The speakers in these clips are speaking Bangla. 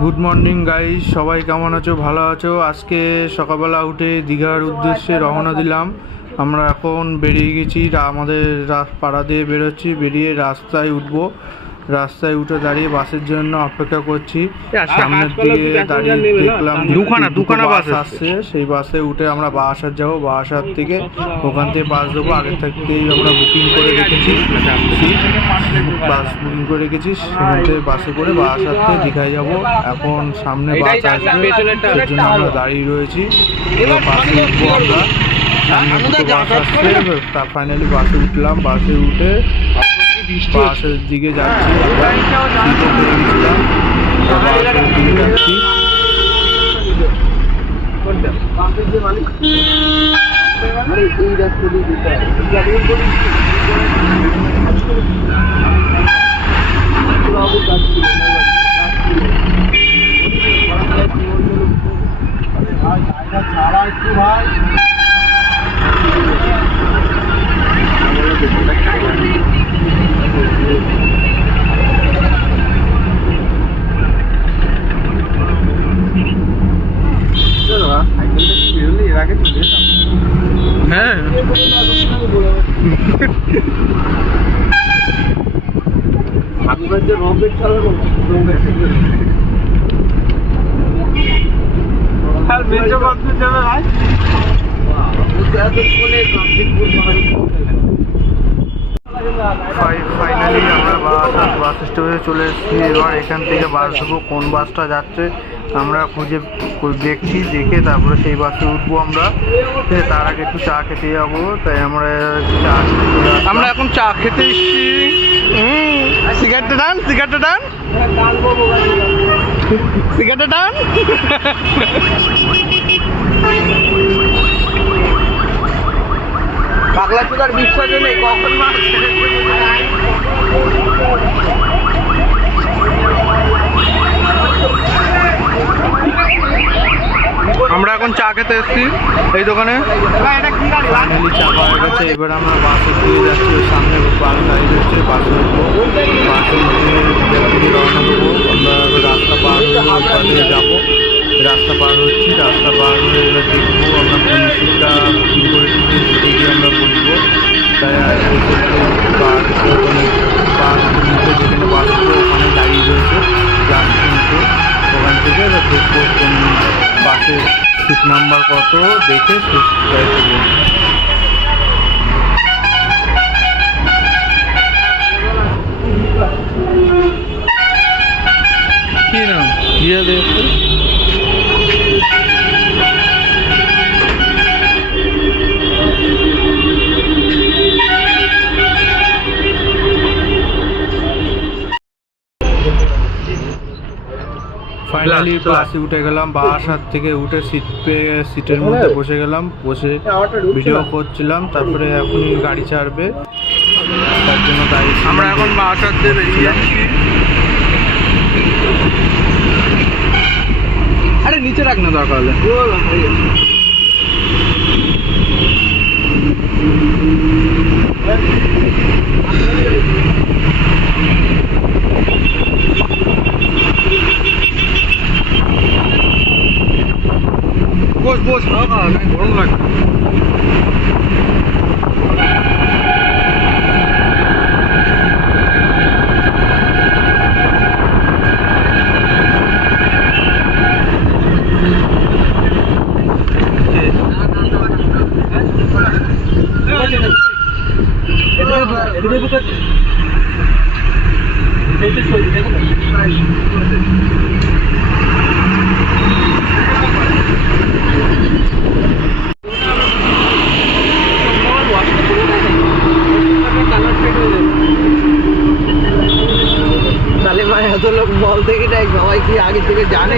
গুড মর্নিং গাইস, সবাই কেমন আছো? ভালো আছো? আজকে সকালবেলা উঠে দীঘার উদ্দেশ্যে রওনা দিলাম। আমরা এখন বেরিয়ে গেছি, আমাদের পাড়া দিয়ে বেরোচ্ছি। বেরিয়ে রাস্তায় উঠবো। রাস্তায় উঠে দাঁড়িয়ে বাসের জন্য অপেক্ষা করছি। সামনের দিকে দাঁড়িয়ে দেখলাম দুটো বাস আসছে। সেই বাসে উঠে আমরা বারাসাত যাবো। বারাসাত থেকে ওখান থেকে বাস দেবো। আগের থেকেই আমরা বুকিং করে রেখেছি, বাস বুকিং করে রেখেছি। সেখানে বাসে করে বারাসাত থেকে দীঘায় যাবো। এখন সামনে বাস আসবে, সেই জন্য আমরা দাঁড়িয়ে রয়েছি। বাসে উঠবো আমরা। সামনে দুটো বাস আসছে, তা ফাইনালি বাসে উঠলাম। বাসে উঠে বাসের দিকে যাচ্ছি। আমরা সিটে পেয়ে গেছিলাম, বাসের দিকে যাচ্ছি। ছাড়া একটু ভাই, হ্যাঁ রকেট চালানো ফাইনালি আমরা বাস স্টপেজে চলে এসেছি। এবার এখান থেকে বাস দেবো। কোন বাসটা যাচ্ছে আমরা খুঁজে দেখছি, দেখে তারপরে সেই বাসে উঠবো আমরা। তার আগে একটু চা খেতে যাবো, তাই আমরা এখন চা খেতে এসেছি। সিগারেটটা টান, সিগারেটটা টান, সিগারেটটা টান। পাগলা চুদার বিশ্বাস নেই কখন মাছ। আমরা এখন চা খেতে এসেছি এই দোকানে। ফাইনালি চা পাওয়া গেছে। এবার আমরা বাসে দিয়ে যাচ্ছি। সামনে বাস গাড়ি যাচ্ছে, বাসে উঠবো। বাসে উঠে রওনা দেবো আমরা। রাস্তা পার হয়ে যাবো। রাস্তা পার হচ্ছি। রাস্তা পার হয়ে এবার দেখবো আমরা কোন সিটটা বুকিং করেছি, সেই সিটে গিয়ে আমরা বসবো। তাই বাস যেখানে বাসগুলো ওখানে দাঁড়িয়ে রয়েছে প্ল্যাটফর্মে। ওখান থেকে দেখবো কোন বাসের সিট নাম্বার কত, দেখে সেই দেবো। কি নাম দিয়ে দেখো। ফাইনালি বাসে উঠে গেলাম। বারাসাত থেকে উঠে সিট পেয়ে সিটের মধ্যে বসে গেলাম। বসে ভিডিও করছিলাম। তারপরে এখনই গাড়ি ছাড়বে, তার জন্য দাঁড়িয়ে আমরা এখন বারাসাত দিয়ে বেরিয়ে যাচ্ছি। আরে নিচে রাখ না, দরকার হলে। বস বস, গরম লাগে। এত লোক বল থেকে দেয়, সবাই কি আগে থেকে জানে?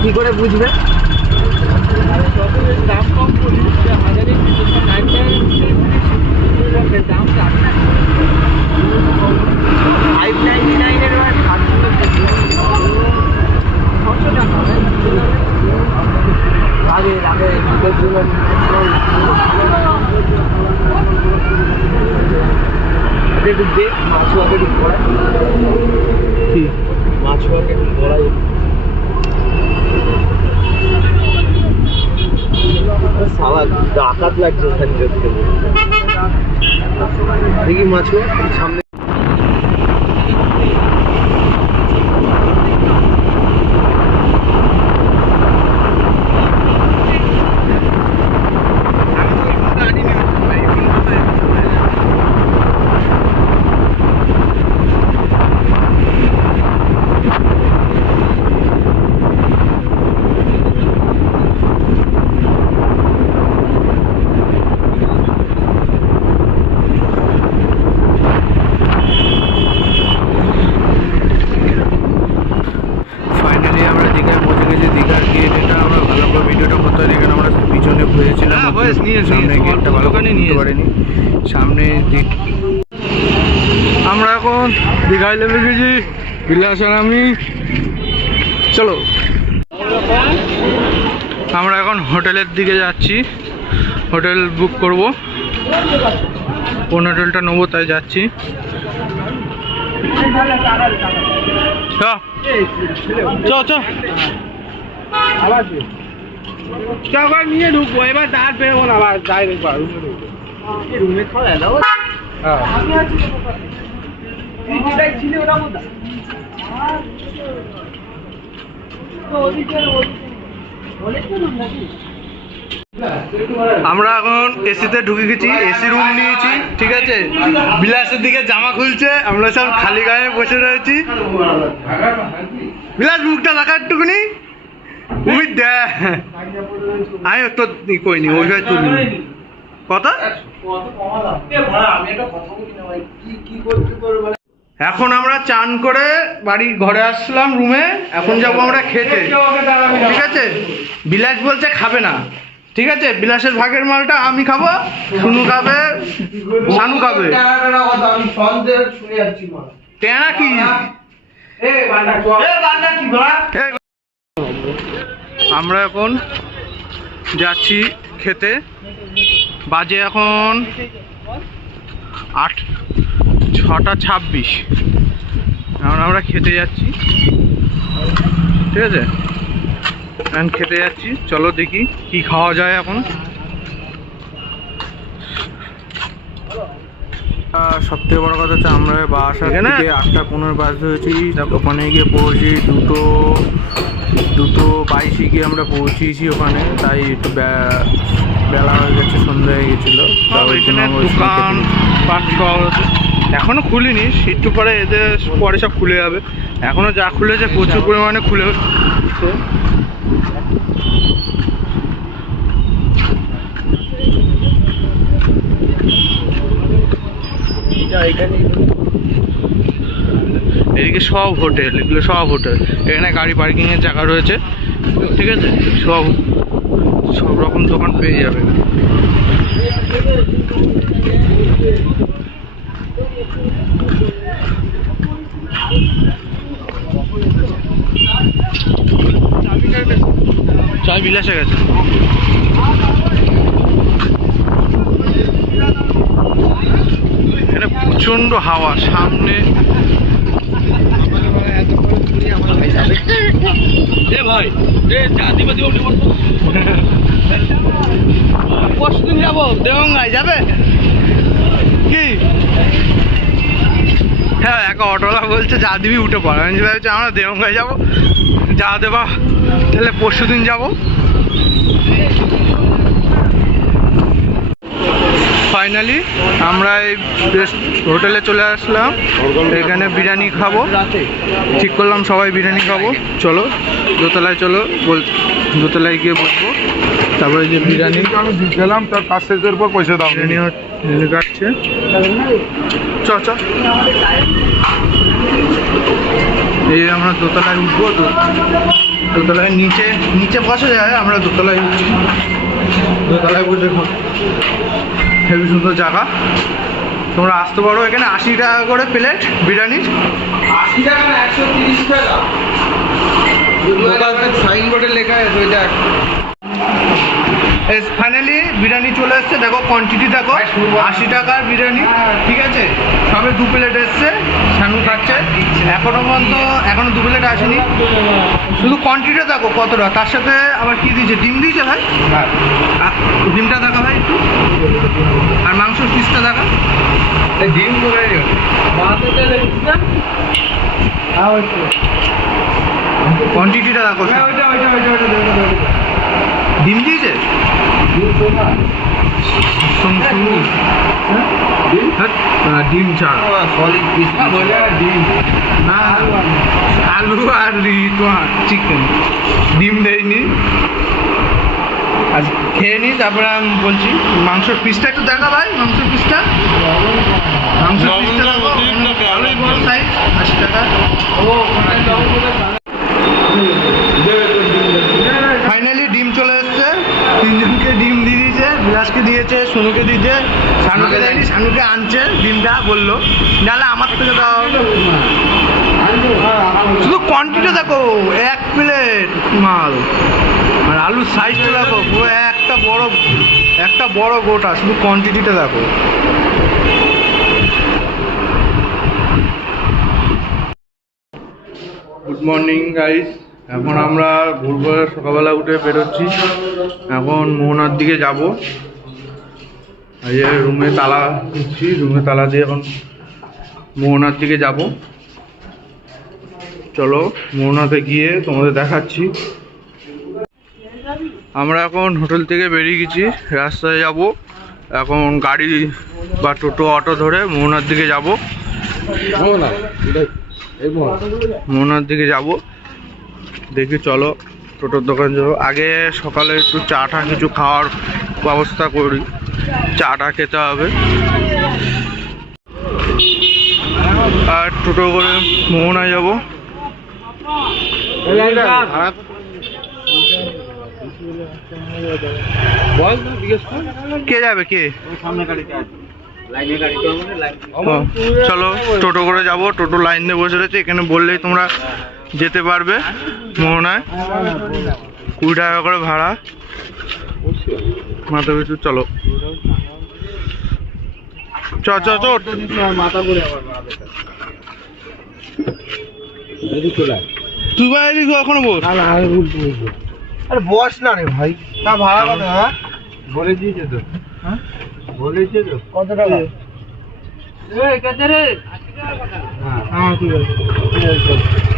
কি করে বুঝবে? দাম কম করি, দাম 599 আগে আগে একটু দেখ মাছু আগে একটু পড়ায় কি স্বাদ লাগছে দেখি মাছও সামনে। সামনে আমরা এখন দীঘায় লেগে গেছি, বিলাস আর আমি। চলো আমরা এখন হোটেলের দিকে যাচ্ছি, হোটেল বুক করব, কোন হোটেলটা নেবো তাই যাচ্ছি। নিয়ে ঢুকবো এবার, দাঁড় পেরবো না আবার যাই দেখবো রুমে খাওয়া এলাও। আমরা এখন এসিতে ঢুকে গেছি, এসি রুম নিয়েছি, ঠিক আছে। বিলাসের দিকে জামা খুলছে, আমরা সব খালি গায়ে বসে রয়েছি। বিলাস মুখটা দেখা একটুকুনি, আমি তো কইনি ওই ভাই তুলি কথা। এখন আমরা চান করে বাড়ি ঘরে আসলাম রুমে, এখন যাবো আমরা খেতে, ঠিক আছে। বিলাস বলছে খাবে না, ঠিক আছে। বিলাসের ভাগের মালটা আমি খাবো, শুনু খাবে, শানু খাবে। টেনা কি আমরা এখন যাচ্ছি খেতে, বাজে এখন 6:26, এখন আমরা খেতে যাচ্ছি, ঠিক আছে। এখন খেতে যাচ্ছি, চলো দেখি কি খাওয়া যায় এখন। সবথেকে বড় কথা হচ্ছে আমরা বাসা থেকে 8:15 বাজতে হয়েছি, ওখানে গিয়ে পৌঁছি 2:22 গিয়ে আমরা পৌঁছেছি ওখানে, তাই একটু বেলা হয়ে গেছে, সন্ধ্যা হয়ে গেছিলো। দোকান এখনো খুলিনি, একটু পরে এদের পরে সব খুলে যাবে। এখনো যা খুলেছে প্রচুর পরিমাণে খুলে। এদিকে সব হোটেল, এগুলো সব হোটেল, এখানে গাড়ি পার্কিং এর জায়গা রয়েছে, ঠিক আছে। সব রকম দোকান পেয়ে যাবে। চাই বিলাসে গেছে। এখানে প্রচন্ড হাওয়া, সামনে পরশুদিন যাবো দেওঙ্গায়, যাবে কি? হ্যাঁ, একা অটোওয়ালা বলছে যা দিবি উঠে পড়া। আমি ভাবছি আমরা দেওঙ্গায় যাবো, যা দেবা তাহলে পরশুদিন যাবো। ফাইনালি আমরা এই হোটেলে চলে আসলাম, এখানে বিরিয়ানি খাবো, ঠিক করলাম সবাই বিরিয়ানি খাবো। চলো দোতলায়, চলো দোতলায় গিয়ে বসবো, তারপরে যে বিরিয়ানি আমি দিলাম তার কাছ থেকে পর পয়সা দাও। বিরিয়ানি কাটছে, চ এই আমরা দোতলায় উঠবো। দোতলায় নিচে বসা যায়, আমরা দোতলায় উঠছি, দোতলায় বসে হেবি সুন্দর জায়গা, তোমরা আসতে পারো। এখানে 80 টাকা করে প্লেট বিরিয়ানি, 80 টাকা না 130 টাকা, সাইনবোর্ডে লেখা আছে ওইটা। ফাইনালি বিরিয়ানি চলে এসছে, দেখো কোয়ান্টিটি দেখো, 80 টাকার বিরিয়ানি, ঠিক আছে। সবে 2 প্লেট এসছে, শানু খাচ্ছে, এখনো 2 প্লেট আসেনি। শুধু কোয়ান্টিটিটা দেখো কতটা, তার সাথে আবার কি দিয়েছে, ডিম দিয়েছে ভাই। ডিমটা দেখো ভাই একটু, আর মাংসের পিসটা দেখা ডিম করে কোয়ান্টিটিটা দেখো ডিম দিয়েছে ডিম ছাড়া সলিড পিস না আলু আর তোমার চিকেন ডিম দেয়নি আজ খেয়ে নিই তারপরে আমি বলছি মাংসের পিসটা একটু দেখা ভাই মাংসের পিসটা ভালোই বড় সাইজ 80 টাকা ফাইনালি ডিম চলে এসছে তিনজনকে ডিম দিয়ে দিয়েছে বিলাসকে দিয়েছে সোনুকে দিয়েছে শানুকে দেয়নি শানুকে আনছে ডিমটা বললো নাহলে আমার থেকে দাও শুধু কোয়ান্টিটি দেখো 1 প্লেট মাল আর আলুর সাইজটা দেখো পুরো একটা বড় গোটা শুধু কোয়ান্টিটিটা দেখো গুড মর্নিং গাইস এখন আমরা ভোরবেলা সকালবেলা উঠে বেরোচ্ছি এখন মোহনার দিকে যাব এই যে রুমে তালা দিচ্ছি রুমে তালা দিয়ে এখন মোহনার দিকে যাব চলো মোহনাতে গিয়ে তোমাদের দেখাচ্ছি আমরা এখন হোটেল থেকে বেরিয়ে গেছি রাস্তায় যাব এখন গাড়ি বা টোটো অটো ধরে মোহনার দিকে যাব মোহনার দিকে যাব দেখি চলো টোটোর দোকান যাবো আগে সকালে একটু চা টা কিছু খাওয়ার ব্যবস্থা করি চা টা খেতে হবে আর টোটো করে মোহনায় যাব কে যাবে কে চলো টোটো করে যাব টোটো লাইন দিয়ে বসে রয়েছে এখানে বললেই তোমরা যেতে পারবে মোহনায় 20 টাকা করে ভাড়া মাথা পিছু চলো চ চ চ তুই ভাই এখনো বস আরে বস না রে ভাই তা ভাড়া কত হ্যাঁ বলে দিয়েছে তো হ্যাঁ বলেছে তো কত টাকা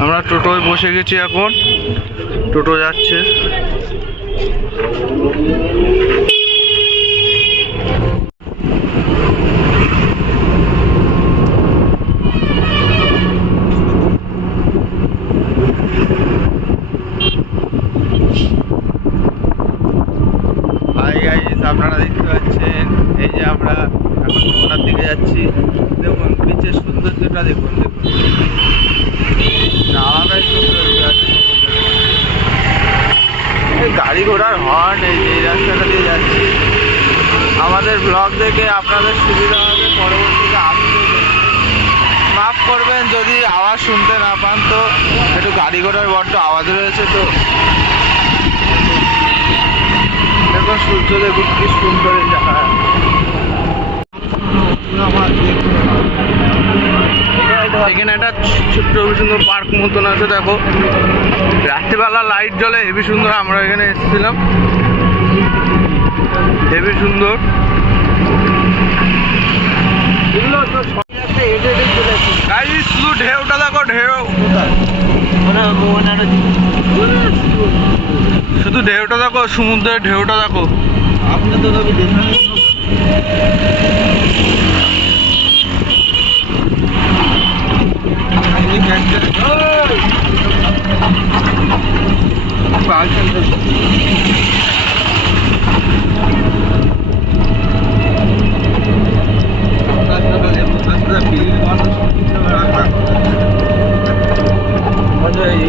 আমরা টোটোয় বসে গেছি এখন টোটো যাচ্ছে আপনারা দেখতে পাচ্ছেন এই যে আমরা এখন মোহনার দিকে যাচ্ছি দেখুন বিচের সৌন্দর্যটা দেখুন আলাদাই সৌন্দর্য এই গাড়ি ঘোড়ার হর্ন এই রাস্তাটা দিয়ে যাচ্ছি আমাদের ব্লগ দেখে আপনাদের সুবিধা হবে পরবর্তীতে আসতে মাফ করবেন যদি আওয়াজ শুনতে না পান তো একটু গাড়ি ঘোড়ার বড্ড আওয়াজ রয়েছে তো দেখুন সূর্য দেখুন কি সুন্দর এই জায়গা এখানে একটা ছোট্ট সুন্দর পার্ক মতন আছে দেখো রাত্রিবেলা লাইট জ্বলে হেবি সুন্দর আমরা এখানে এসেছিলাম হেবি সুন্দর শুধু ঢেউটা দেখো ঢেউ শুধু ঢেউটা দেখো সমুদ্রের ঢেউটা দেখো আপনার তো আমি দেখলাম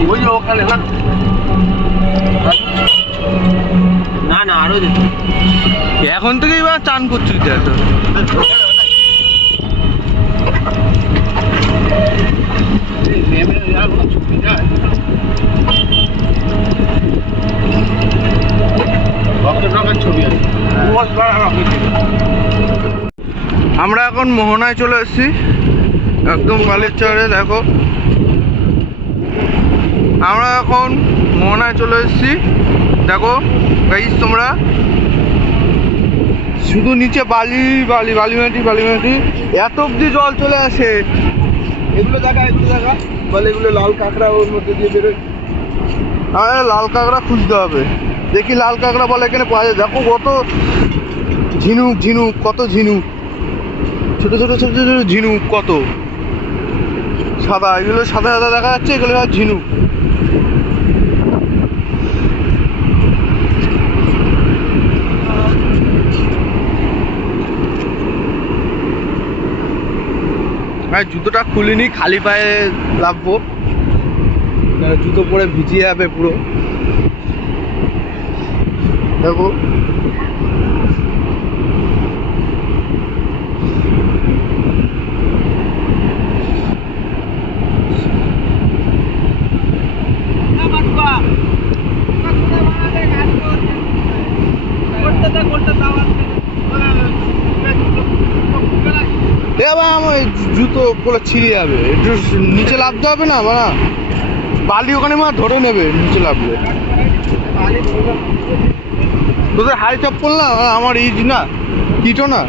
ওই যে ওখানে না না আরো যেত এখন থেকেই বা চান করছিস এত আমরা এখন মোহনায় চলে এসেছি একদম বালির চরে দেখো আমরা এখন মোহনায় চলে এসেছি দেখো গাইস তোমরা শুধু নিচে বালি বালি বালি মাটি বালি মাটি, এত অব্দি জল চলে আসে। এগুলো দেখা বলে এগুলো লাল কাঁকড়া ওর মধ্যে দিয়ে বেরোয়। আরে লাল কাঁকড়া খুঁজতে হবে, দেখি লাল কাঁকড়া বলে এখানে পাওয়া যায়। দেখো কত ঝিনুক ঝিনুক, কত ঝিনুক, ছোট ছোট ছোট ছোট ঝিনুক, কত সাদা, এগুলো সাদা সাদা দেখা যাচ্ছে, এগুলো আর ঝিনুক। জুতোটা খুলিনি, খালি পায়ে লাভবো, জুতো পরে ভিজিয়ে যাবে পুরো। দেখো আমার জুতো পুরো ছিঁড়ে যাবে, একটু নিচে নামতে হবে না বানা, বালি ওখানে মা ধরে নেবে নিচে নামলে। তোদের হাই চপ্পল না, আমার ইজ না, কিটো না।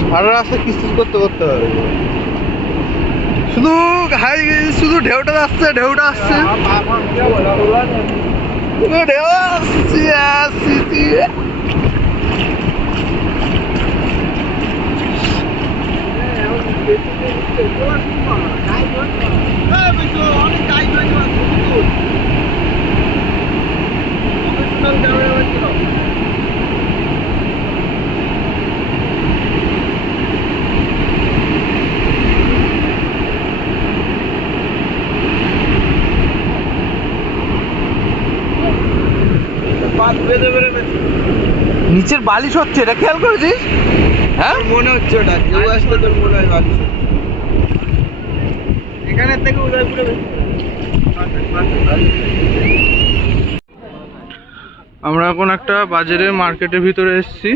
সারা রাস্তা কিস্তি করতে করতে হবে, শুধু হাই, শুধু ঢেউটা আসছে, ঢেউটা আসছে, ঢেউ আসছে আসছে। নিচের বালিশ হচ্ছে, এটা খেয়াল করেছিস? হ্যাঁ মনে হচ্ছে ওটা কেউ আসলে তোর মনে হয় বালিশ এখানে থেকে উদয়পুরে। আমরা এখন একটা বাজারের মার্কেটের ভিতরে এসেছি।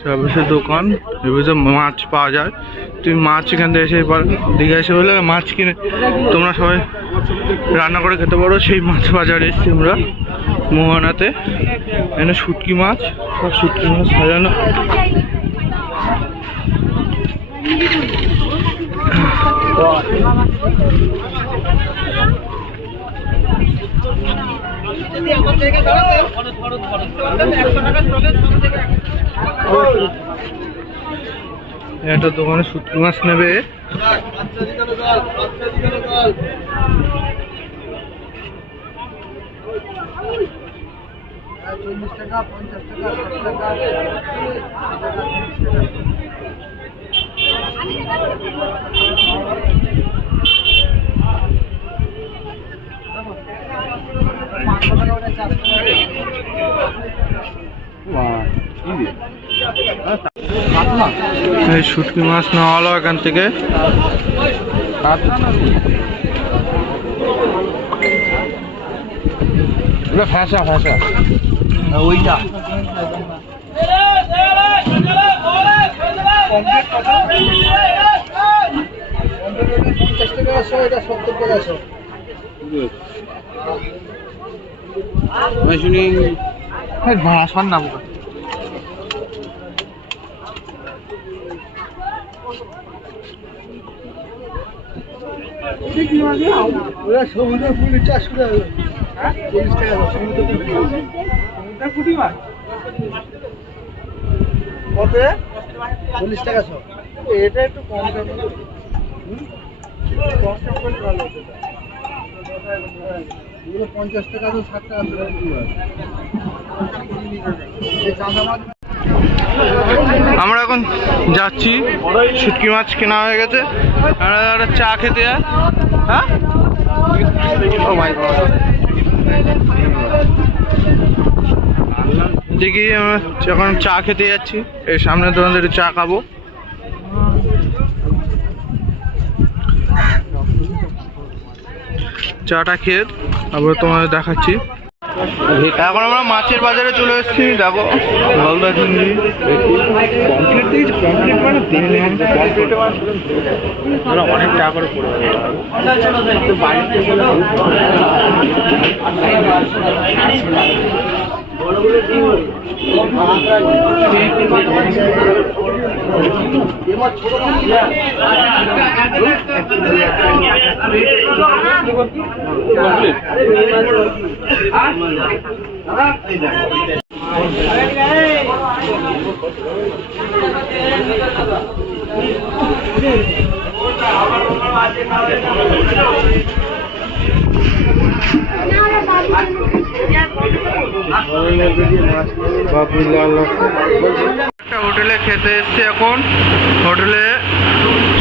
চারপাশে দোকান, এবার মাছ পাওয়া যায়। তুমি মাছ এখান থেকে এসে দীঘা এসে বলে মাছ কিনে তোমরা সবাই রান্না করে খেতে পারো। সেই মাছ বাজারে এসেছি আমরা মোহনাতে। এখানে শুটকি মাছ, সব শুটকি মাছ সাজানো। একটা দোকানে শুটকি মাছ নেবে। এই শুটকি মাছ নেওয়া হলো এখান থেকে। ফ্যাসা ফ্যাসা ওইটা ভাড়া নাম ওরা সমুদ্র ফুলের চাষ করে 40 টাকা সমুদ্র ফুটি মাছ কত? 40 টাকা সব। এটা একটু কম দাম, ভালো হতো। 50 টাকা তো 60 টাকা। আমরা এখন যাচ্ছি, শুটকি মাছ কেনা হয়ে গেছে, আমরা চা খেতে যাই। হ্যাঁ দেখি আমরা এখন চা খেতে যাচ্ছি, এই সামনের দোকান থেকে চা খাবো। চাটা খেয়ে তারপরে তোমাদের দেখাচ্ছি। এখন আমরা মাছের বাজারে চলে এসেছি, দেখো গলদা চিংড়ি। অনেক টাকা করে পড়ে একটা হোটেলে খেতে এসছি এখন। হোটেলে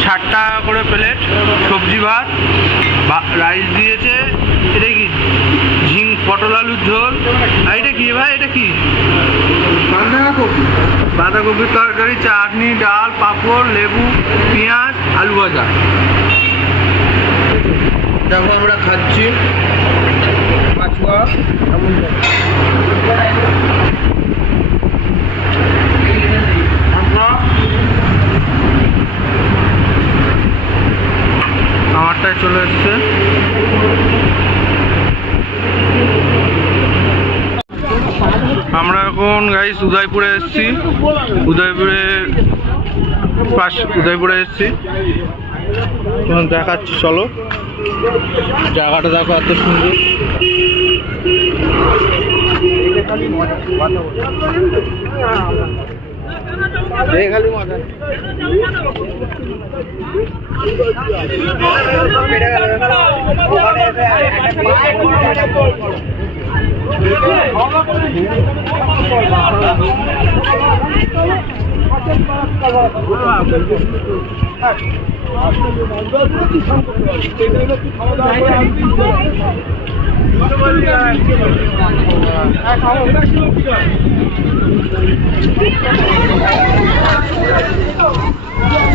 60 টাকা করে প্লেট, সবজি ভাত, রাইস দিয়েছে। এটা কি পটল আলুর ঝোল। আর এটা কি ভাই, এটা কি? বাঁধাকপির তরকারি, চাটনি, ডাল, পাঁপড়, লেবু, পেঁয়াজ, আলু ভাজা। দেখো আমরা খাচ্ছি মাছুয়া। আমারটায় চলে এসছে। আমরা এখন গাইস উদয়পুরে এসেছি। উদয়পুরে এসেছি, দেখাচ্ছি চলো। জায়গাটা দেখো এত সুন্দর। খালি মজা।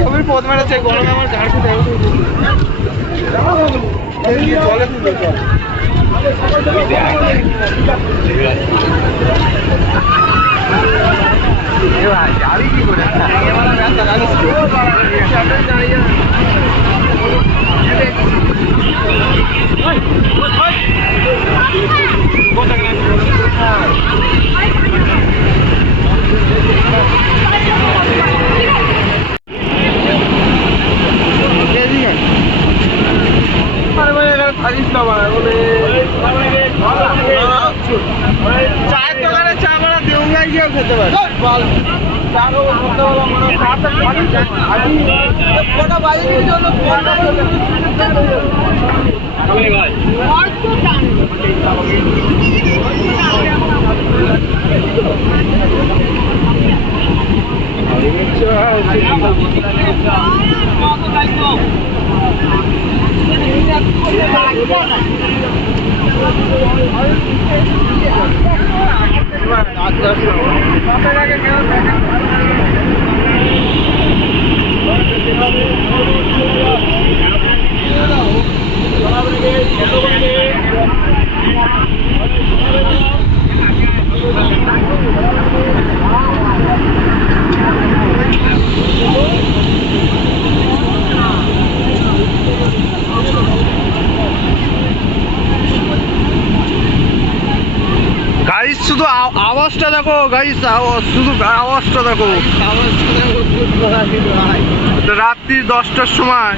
ছবির পথ মেরেছে গরমে আমার ঝাড়খু যাবি কি করে? চায়ের দোকানে চা বাড়া দেউঙ্গায় গিয়েও খেতে পারে। গাইস শুধু আওয়াজটা দেখো, গাইস শুধু আওয়াজটা দেখো। রাত্রি 10টার সময়।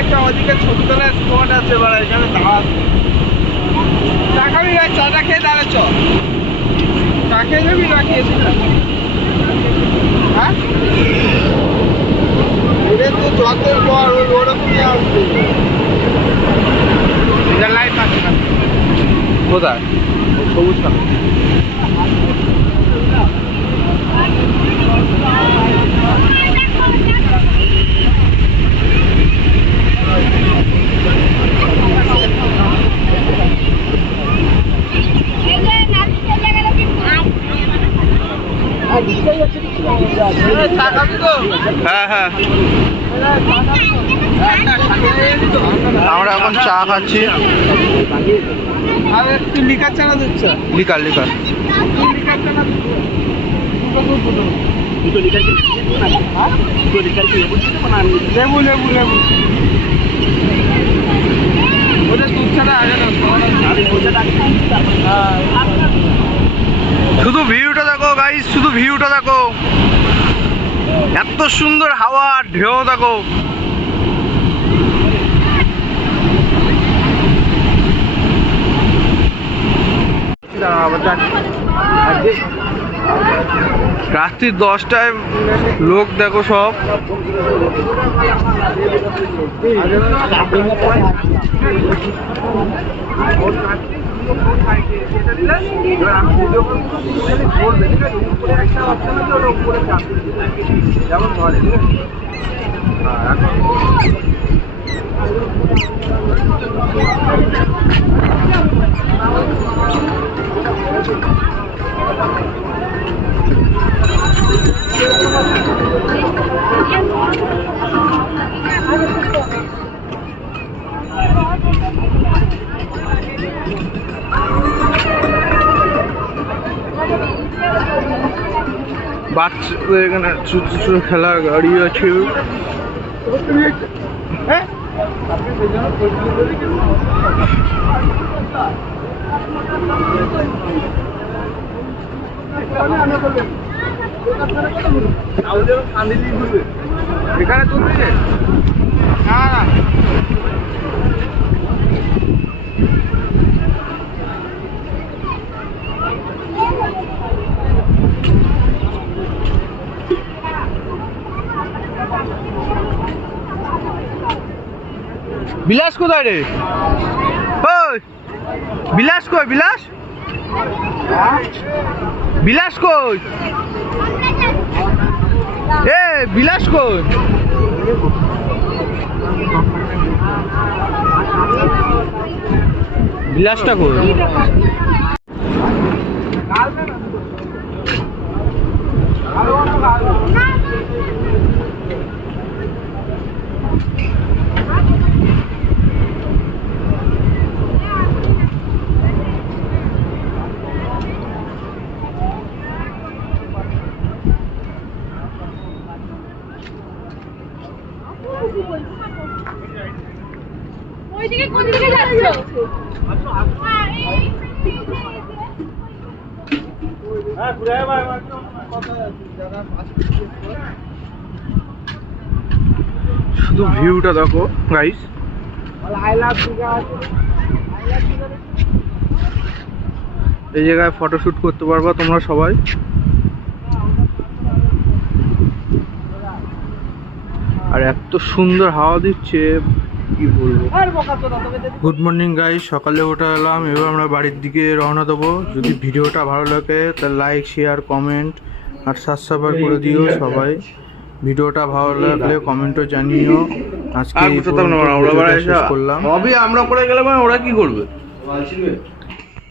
একটা ওদিকে ছোটতলায় স্পট আছে, এখানে দাওয়াত। টাকাবি ভাই, চাটা খেয়ে তাহলে চ। চা খেয়ে যাবি না খেয়েছি? হ্যাঁ, তো যতই পর ওরকমই আসবে। লাইট আছে না কোথায়? সবুজ কালার। হ্যাঁ হ্যাঁ, আমরা এখন চা খাচ্ছি। আর একটু লিকার চানা দিচ্ছ? লিকার লিকার দুটো লিকার কি দুটো লিকার কি লেবু লেবু লেবু ওটা দুধ ছাড়া আগে না। শুধু ভিউটা দেখো গাইস, শুধু ভিউটা দেখো, এত সুন্দর হাওয়া আর ঢেউ দেখো। রাত্রি 10টায় লোক দেখো সব। বাচ্চাদের এখানে ছোট ছোট খেলার গাড়ি আছে। এখানে তুলবে না না বিলাস কোথায় রে? ওই বিলাস কই? বিলাস বিলাস কই? এ বিলাস কই? বিলাসটা কই? ওইদিকে কোন দিকে যাচ্ছো? হ্যাঁ ঘুরে ভাই কথা আছে যারা শুধু ভিউটা দেখো গাইস। এই জায়গায় ফটোশুট করতে পারবা তোমরা সবাই। আর এত সুন্দর হাওয়া দিচ্ছে কি বলবো। গুড মর্নিং গাইস, সকালে ওঠা এলাম, এবার আমরা বাড়ির দিকে রওনা দেবো। যদি ভিডিওটা ভালো লাগে তাহলে লাইক শেয়ার কমেন্ট আর সাবস্ক্রাইব করে দিও সবাই। ভিডিওটা ভালো লাগলে কমেন্টও জানিও। আজকে এই পর্যন্ত ভিডিওটা শেষ করলাম। আমরা করে গেলে ওরা কি করবে?